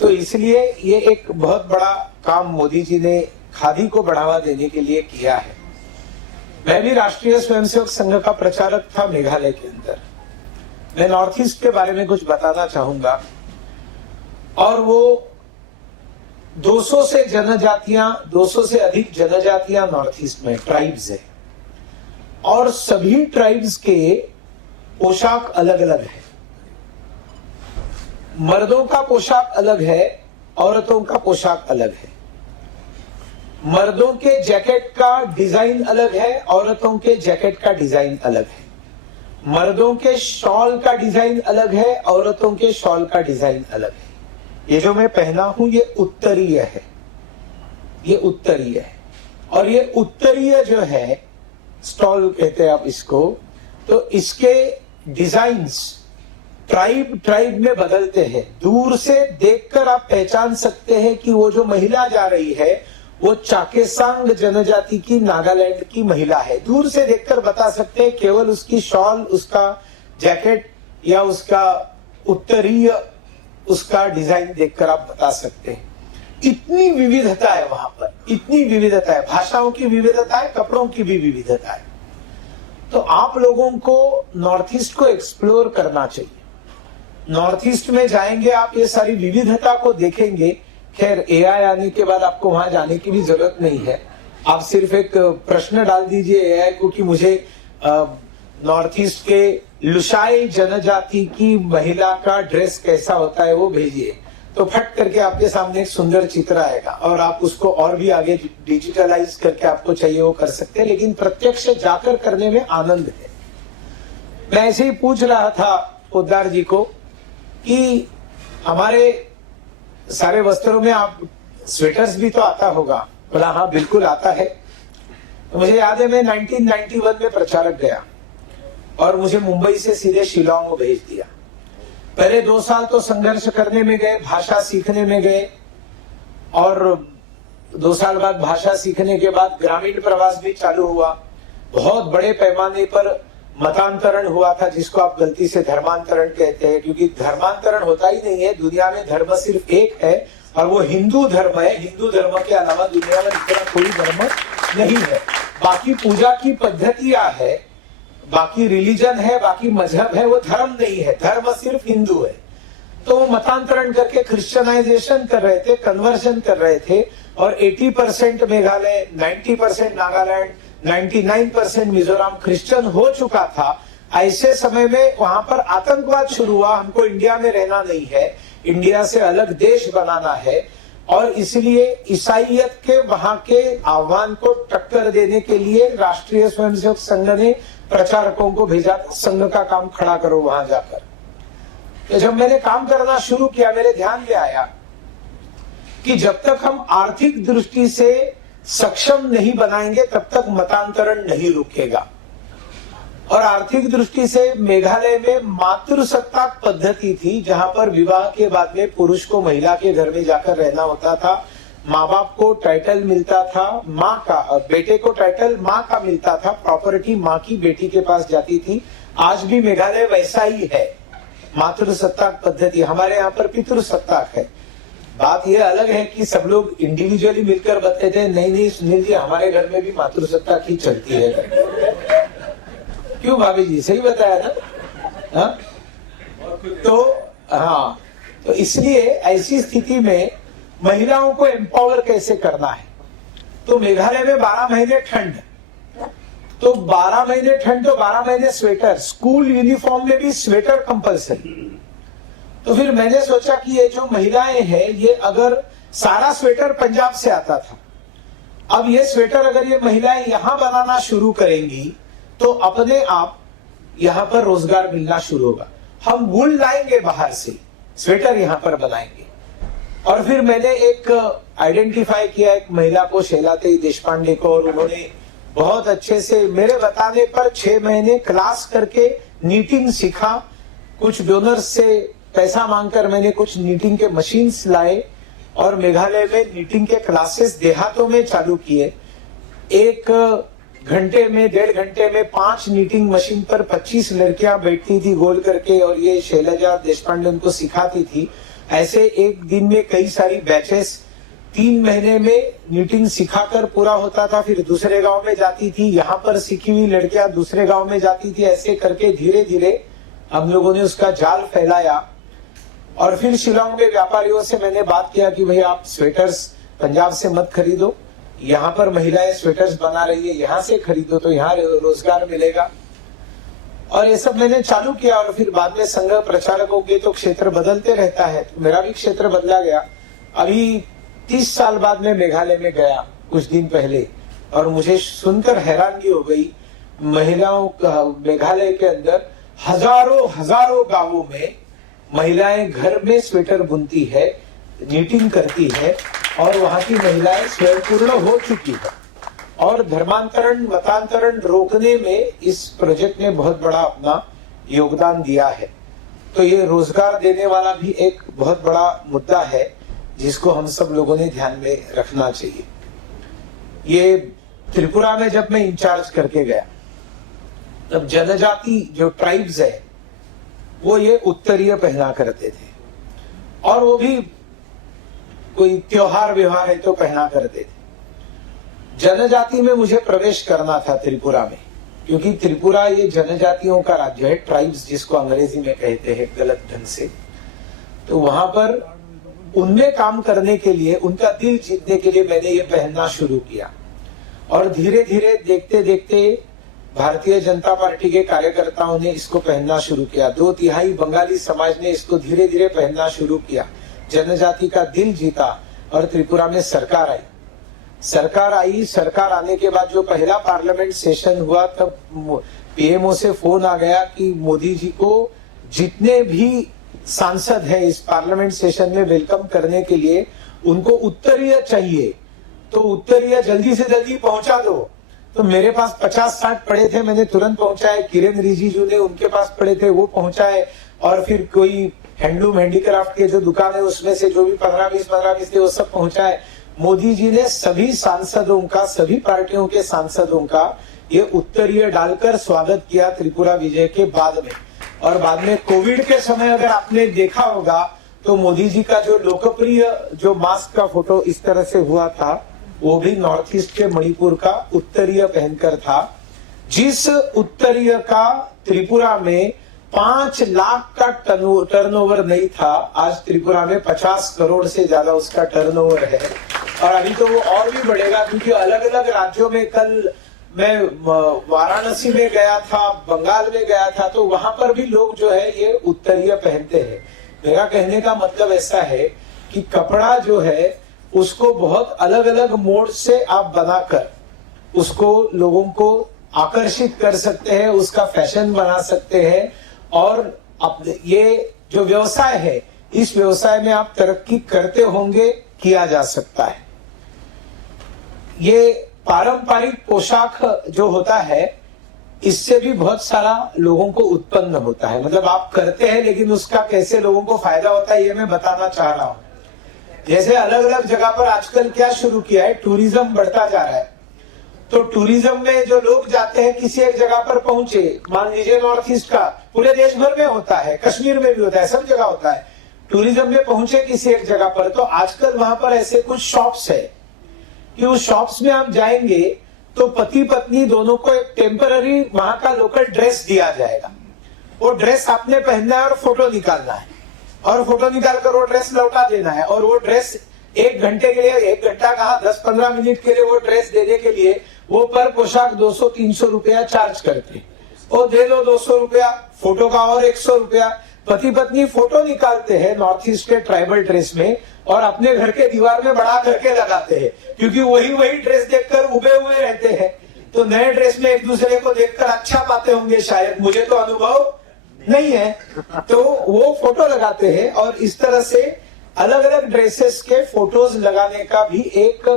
तो इसलिए ये एक बहुत बड़ा काम मोदी जी ने खादी को बढ़ावा देने के लिए किया है। मैं भी राष्ट्रीय स्वयंसेवक संघ का प्रचारक था मेघालय के अंदर। मैं नॉर्थ ईस्ट के बारे में कुछ बताना चाहूंगा। और वो 200 से अधिक जनजातियां नॉर्थ ईस्ट में ट्राइब्स है, और सभी ट्राइब्स के पोशाक अलग अलग है। मर्दों का पोशाक अलग है, औरतों का पोशाक अलग है। मर्दों के जैकेट का डिजाइन अलग है, औरतों के जैकेट का डिजाइन अलग है। मर्दों के शॉल का डिजाइन अलग है, औरतों के शॉल का डिजाइन अलग है। ये जो मैं पहना हूं ये उत्तरीय है, ये उत्तरीय है। और ये उत्तरीय जो है, स्टॉल कहते हैं आप इसको, तो इसके डिजाइन्स ट्राइब में बदलते हैं। दूर से देखकर आप पहचान सकते हैं कि वो जो महिला जा रही है वो चाकेसांग जनजाति की, नागालैंड की महिला है। दूर से देखकर बता सकते हैं, केवल उसकी शॉल, उसका जैकेट या उसका उत्तरीय, उसका डिजाइन देखकर आप बता सकते हैं। इतनी विविधता है वहां पर, इतनी विविधता है। भाषाओं की विविधता है, कपड़ों की भी विविधता है। तो आप लोगों को नॉर्थ ईस्ट को एक्सप्लोर करना चाहिए। नॉर्थ ईस्ट में जाएंगे आप, ये सारी विविधता को देखेंगे। खैर एआई आने के बाद आपको वहां जाने की भी जरूरत नहीं है। आप सिर्फ एक प्रश्न डाल दीजिए एआई को कि मुझे नॉर्थ ईस्ट के लुशाई जनजाति की महिला का ड्रेस कैसा होता है वो भेजिए, तो फट करके आपके सामने एक सुंदर चित्र आएगा। और आप उसको और भी आगे डिजिटलाइज करके आपको चाहिए वो कर सकते हैं, लेकिन प्रत्यक्ष जाकर करने में आनंद है। मैं ऐसे ही पूछ रहा था पोद्दार जी को कि हमारे सारे वस्त्रों में आप स्वेटर्स भी तो आता होगा। बोला हाँ बिल्कुल आता है। तो मुझे याद है मैं 1991 में प्रचारक गया और मुझे मुंबई से सीधे शिलांग भेज दिया। पहले 2 साल तो संघर्ष करने में गए, भाषा सीखने में गए, और 2 साल बाद भाषा सीखने के बाद ग्रामीण प्रवास भी चालू हुआ। बहुत बड़े पैमाने पर मतांतरण हुआ था, जिसको आप गलती से धर्मांतरण कहते हैं, क्योंकि धर्मांतरण होता ही नहीं है। दुनिया में धर्म सिर्फ एक है और वो हिंदू धर्म है। हिंदू धर्म के अलावा दुनिया में इतना कोई धर्म नहीं है। बाकी पूजा की पद्धतियां है, बाकी रिलीजन है, बाकी मजहब है, वो धर्म नहीं है। धर्म सिर्फ हिंदू है। तो वो मतांतरण करके क्रिश्चियनाइजेशन कर रहे थे, कन्वर्जन कर रहे थे, और 80% मेघालय, 90% नागालैंड, 99% मिजोरम क्रिश्चियन हो चुका था। ऐसे समय में वहां पर आतंकवाद शुरू हुआ। हमको इंडिया में रहना नहीं है, इंडिया से अलग देश बनाना है, और इसलिए ईसाइयत के वहां के आह्वान को टक्कर देने के लिए राष्ट्रीय स्वयंसेवक संघ ने प्रचारकों को भेजा, संघ का काम खड़ा करो वहां जाकर। तो जब मैंने काम करना शुरू किया, मेरे ध्यान में आया कि जब तक हम आर्थिक दृष्टि से सक्षम नहीं बनाएंगे तब तक मतांतरण नहीं रुकेगा। और आर्थिक दृष्टि से मेघालय में मातृसत्ताक पद्धति थी, जहां पर विवाह के बाद में पुरुष को महिला के घर में जाकर रहना होता था। माँ बाप को टाइटल मिलता था माँ का, और बेटे को टाइटल माँ का मिलता था। प्रॉपर्टी माँ की बेटी के पास जाती थी। आज भी मेघालय वैसा ही है, मातृसत्ताक पद्धति। हमारे यहाँ पर पितृसत्ताक है। बात यह अलग है कि सब लोग इंडिविजुअली मिलकर बताते थे नहीं नहीं सुनील जी, हमारे घर में भी मातृसत्ताक ही चलती है। क्यों भाभी जी, सही बताया ना? हाँ? तो हाँ, तो इसलिए ऐसी स्थिति में महिलाओं को एम्पावर कैसे करना है। तो मेघालय में 12 महीने ठंड, तो 12 महीने ठंड तो 12 महीने स्वेटर। स्कूल यूनिफॉर्म में भी स्वेटर कंपल्सरी। तो फिर मैंने सोचा कि ये जो महिलाएं हैं, ये अगर सारा स्वेटर पंजाब से आता था, अब ये स्वेटर अगर ये महिलाएं यहां बनाना शुरू करेंगी तो अपने आप यहां पर रोजगार मिलना शुरू होगा। हम वूल लाएंगे बाहर से, स्वेटर यहां पर बनाएंगे। और फिर मैंने एक आइडेंटिफाई किया एक महिला को, शैलादेवी देशपांडे को, और उन्होंने बहुत अच्छे से मेरे बताने पर 6 महीने क्लास करके नीटिंग सीखा। कुछ डोनर्स से पैसा मांगकर मैंने कुछ नीटिंग के मशीन्स लाए और मेघालय में नीटिंग के क्लासेस देहातों में चालू किए। 1 घंटे में, 1.5 घंटे में 5 नीटिंग मशीन पर 25 लड़कियां बैठती थी गोल करके, और ये शैलजा देशपांडे उनको सिखाती थी। ऐसे एक दिन में कई सारी बैचेस 3 महीने में नीटिंग सिखाकर पूरा होता था, फिर दूसरे गांव में जाती थी, यहाँ पर सीखी हुई लड़कियां दूसरे गांव में जाती थी। ऐसे करके धीरे धीरे हम लोगों ने उसका जाल फैलाया। और फिर शिलांग में व्यापारियों से मैंने बात किया कि भाई आप स्वेटर्स पंजाब से मत खरीदो, यहाँ पर महिलाएं स्वेटर्स बना रही है, यहाँ से खरीदो तो यहाँ रोजगार मिलेगा। और ये सब मैंने चालू किया। और फिर बाद में संघ प्रचारकों के तो क्षेत्र बदलते रहता है, तो मेरा भी क्षेत्र बदला गया। अभी 30 साल बाद में मेघालय में गया कुछ दिन पहले, और मुझे सुनकर हैरानगी हो गई। महिलाओं का मेघालय के अंदर हजारों गांवों में महिलाएं घर में स्वेटर बुनती है, नीटिंग करती है, और वहां की महिलाएं स्वयं पूर्ण हो चुकी है। और धर्मांतरण मतांतरण रोकने में इस प्रोजेक्ट ने बहुत बड़ा अपना योगदान दिया है। तो ये रोजगार देने वाला भी एक बहुत बड़ा मुद्दा है जिसको हम सब लोगों ने ध्यान में रखना चाहिए। ये त्रिपुरा में जब मैं इंचार्ज करके गया, तब जनजाति जो ट्राइब्स है वो ये उत्तरीय पहना करते थे, और वो भी कोई त्योहार व्यवहार है तो पहना करते थे। जनजाति में मुझे प्रवेश करना था त्रिपुरा में, क्योंकि त्रिपुरा ये जनजातियों का राज्य है, ट्राइब्स जिसको अंग्रेजी में कहते हैं गलत ढंग से। तो वहां पर उनमें काम करने के लिए, उनका दिल जीतने के लिए मैंने ये पहनना शुरू किया। और धीरे धीरे देखते देखते भारतीय जनता पार्टी के कार्यकर्ताओं ने इसको पहनना शुरू किया। 2/3 बंगाली समाज ने इसको धीरे धीरे पहनना शुरू किया। जनजाति का दिल जीता और त्रिपुरा में सरकार आई। सरकार आने के बाद जो पहला पार्लियामेंट सेशन हुआ, तब पीएमओ से फोन आ गया कि मोदी जी को जितने भी सांसद है इस पार्लियामेंट सेशन में वेलकम करने के लिए उनको उत्तरीय चाहिए, तो उत्तरीय जल्दी से जल्दी पहुंचा दो। तो मेरे पास 50-60 पड़े थे, मैंने तुरंत पहुंचाए। किरेन रिजिजू ने उनके पास पड़े थे, वो पहुंचाए। और फिर कोई हैंडलूम हैंडीक्राफ्ट के जो दुकान है उसमें से जो भी 15-20 थे वो सब पहुंचाए। मोदी जी ने सभी सांसदों का, सभी पार्टियों के सांसदों का ये उत्तरीय डालकर स्वागत किया त्रिपुरा विजय के बाद में। और बाद में कोविड के समय अगर आपने देखा होगा तो मोदी जी का जो लोकप्रिय जो मास्क का फोटो इस तरह से हुआ था, वो भी नॉर्थ ईस्ट के मणिपुर का उत्तरीय पहनकर था। जिस उत्तरीय का त्रिपुरा में 5 लाख का टर्नओवर नहीं था, आज त्रिपुरा में 50 करोड़ से ज्यादा उसका टर्नओवर है। और अभी तो वो और भी बढ़ेगा, क्योंकि अलग अलग राज्यों में, कल मैं वाराणसी में गया था, बंगाल में गया था, तो वहां पर भी लोग जो है ये उत्तरीय पहनते हैं। मेरा कहने का मतलब ऐसा है कि कपड़ा जो है उसको बहुत अलग अलग मोड से आप बनाकर उसको लोगों को आकर्षित कर सकते हैं, उसका फैशन बना सकते हैं। और अब ये जो व्यवसाय है, इस व्यवसाय में आप तरक्की करते होंगे, किया जा सकता है। ये पारंपरिक पोशाक जो होता है, इससे भी बहुत सारा लोगों को उत्पन्न होता है। मतलब आप करते हैं, लेकिन उसका कैसे लोगों को फायदा होता है ये मैं बताना चाह रहा हूं। जैसे अलग अलग जगह पर आजकल क्या शुरू किया है, टूरिज्म बढ़ता जा रहा है। तो टूरिज्म में जो लोग जाते हैं, किसी एक जगह पर पहुंचे, मान लीजिए नॉर्थ ईस्ट का, पूरे देश भर में होता है, कश्मीर में भी होता है, सब जगह होता है। टूरिज्म में पहुंचे किसी एक जगह पर, तो आजकल वहां पर ऐसे कुछ शॉप्स है कि उस शॉप्स में आप जाएंगे तो पति पत्नी दोनों को एक टेम्पररी वहां का लोकल ड्रेस दिया जाएगा। वो ड्रेस आपने पहनना है और फोटो निकालना है, और फोटो निकालकर वो ड्रेस लौटा देना है। और वो ड्रेस 1 घंटे के लिए, 1 घंटा कहा, 10-15 मिनट के लिए वो ड्रेस देने के लिए वो पर पोशाक 200-300 रुपया चार्ज करते। वो दे दो 200 रुपया, फोटो का और 100 रुपया। पति पत्नी फोटो निकालते हैं नॉर्थ ईस्ट के ट्राइबल ड्रेस में और अपने घर के दीवार में बड़ा करके लगाते हैं, क्योंकि वही ड्रेस देखकर उबे हुए रहते हैं। तो नए ड्रेस में एक दूसरे को देखकर अच्छा पाते होंगे शायद, मुझे तो अनुभव नहीं है। तो वो फोटो लगाते हैं, और इस तरह से अलग अलग ड्रेसेस के फोटोज लगाने का भी एक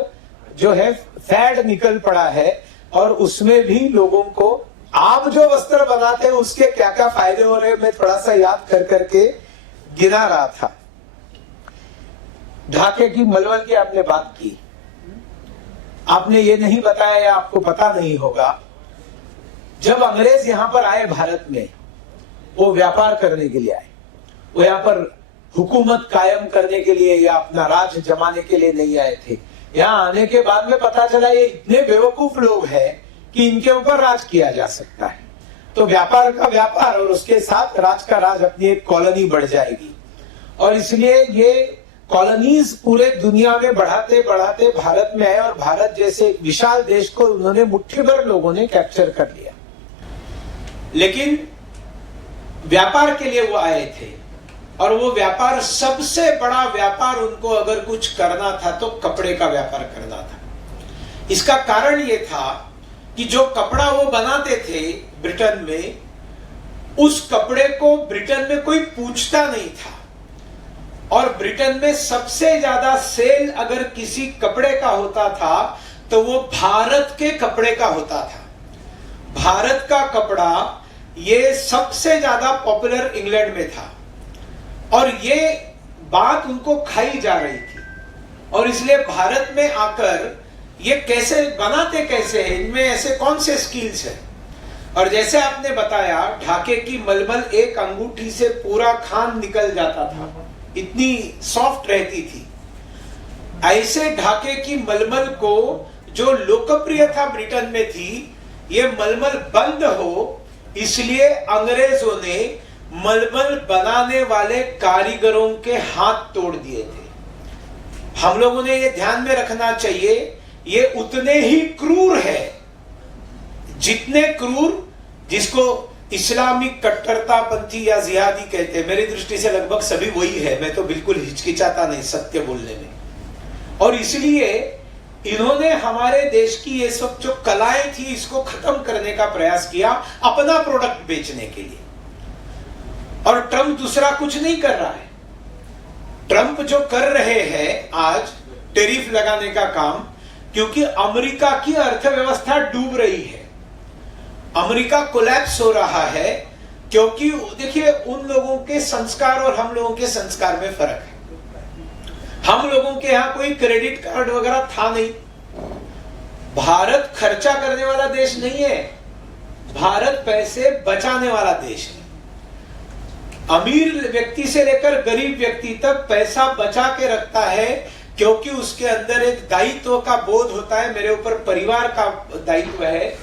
जो है फैड निकल पड़ा है। और उसमें भी लोगों को आप जो वस्त्र बनाते हैं उसके क्या क्या फायदे हो रहे हैं, मैं थोड़ा सा याद कर करके गिना रहा था। ढाके की, मलमल की आपने बात की, आपने ये नहीं बताया या आपको पता नहीं होगा, जब अंग्रेज यहां पर आए भारत में, वो व्यापार करने के लिए आए। वो यहाँ पर हुकूमत कायम करने के लिए या अपना राज जमाने के लिए नहीं आए थे। यहाँ आने के बाद में पता चला ये इतने बेवकूफ लोग हैं कि इनके ऊपर राज किया जा सकता है। तो व्यापार का व्यापार और उसके साथ राज का राज, अपनी एक कॉलोनी बढ़ जाएगी। और इसलिए ये कॉलोनीज पूरे दुनिया में बढ़ाते बढ़ाते भारत में आए और भारत जैसे एक विशाल देश को उन्होंने मुट्ठी भर लोगों ने कैप्चर कर लिया। लेकिन व्यापार के लिए वो आए थे और वो व्यापार, सबसे बड़ा व्यापार उनको अगर कुछ करना था तो कपड़े का व्यापार करना था। इसका कारण ये था कि जो कपड़ा वो बनाते थे ब्रिटेन में, उस कपड़े को ब्रिटेन में कोई पूछता नहीं था। और ब्रिटेन में सबसे ज्यादा सेल अगर किसी कपड़े का होता था तो वो भारत के कपड़े का होता था। भारत का कपड़ा ये सबसे ज्यादा पॉपुलर इंग्लैंड में था और ये बात उनको खाई जा रही थी। और इसलिए भारत में आकर ये कैसे बनाते कैसे हैं, इनमें ऐसे कौन से स्किल्स हैं। और जैसे आपने बताया, ढाके की मलमल एक अंगूठी से पूरा खान निकल जाता था, इतनी सॉफ्ट रहती थी। ऐसे ढाके की मलमल को जो लोकप्रियता ब्रिटेन में थी, ये मलमल बंद हो इसलिए अंग्रेजों ने मलमल बनाने वाले कारीगरों के हाथ तोड़ दिए थे। हम लोगों ने ये ध्यान में रखना चाहिए, ये उतने ही क्रूर है जितने क्रूर, जिसको इस्लामिक कट्टरतापंथी या जिहादी कहते हैं, मेरी दृष्टि से लगभग सभी वही है। मैं तो बिल्कुल हिचकिचाता नहीं सत्य बोलने में। और इसलिए इन्होंने हमारे देश की ये सब जो कलाएं थी इसको खत्म करने का प्रयास किया अपना प्रोडक्ट बेचने के लिए। और ट्रंप दूसरा कुछ नहीं कर रहा है। ट्रंप जो कर रहे हैं आज टैरिफ लगाने का काम, क्योंकि अमेरिका की अर्थव्यवस्था डूब रही है, अमेरिका कोलैप्स हो रहा है। क्योंकि देखिए, उन लोगों के संस्कार और हम लोगों के संस्कार में फर्क है। हम लोगों के यहां कोई क्रेडिट कार्ड वगैरह था नहीं। भारत खर्चा करने वाला देश नहीं है, भारत पैसे बचाने वाला देश है। अमीर व्यक्ति से लेकर गरीब व्यक्ति तक पैसा बचा के रखता है, क्योंकि उसके अंदर एक दायित्व का बोध होता है, मेरे ऊपर परिवार का दायित्व है।